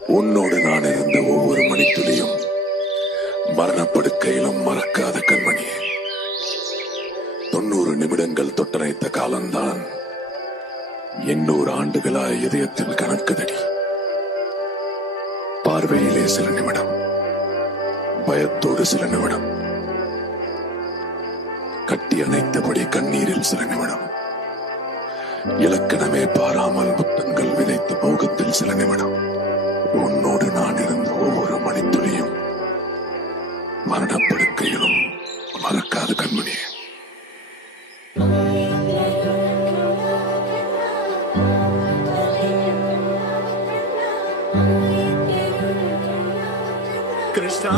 உன்னோடு நான் இருந்த ஒவ்வொரு மணித்துளியும் மரணப்படுக்கையிலும் மறக்காத கண்மணியே. 90 நிமிடங்கள் தொட்டரைத்த காலம்தான் 800 ஆண்டுகளாய் இதயத்தில் கணக்குதடி. பார்வையிலே சில நிமிடம், பயத்தோடு சில நிமிடம், கட்டி அணைத்தபடி கண்ணீரில் சில நிமிடம், இலக்கணமே பாராமல் புத்தங்கள் விதைத்த மோகத்தில் சில நிமிடம். உன்னோடு நான் இருந்த ஒவ்வொரு மணித்துளியும் மரணப்படுக்கையிலும் மறக்காத கண்மணியே. கிருஷ்ணா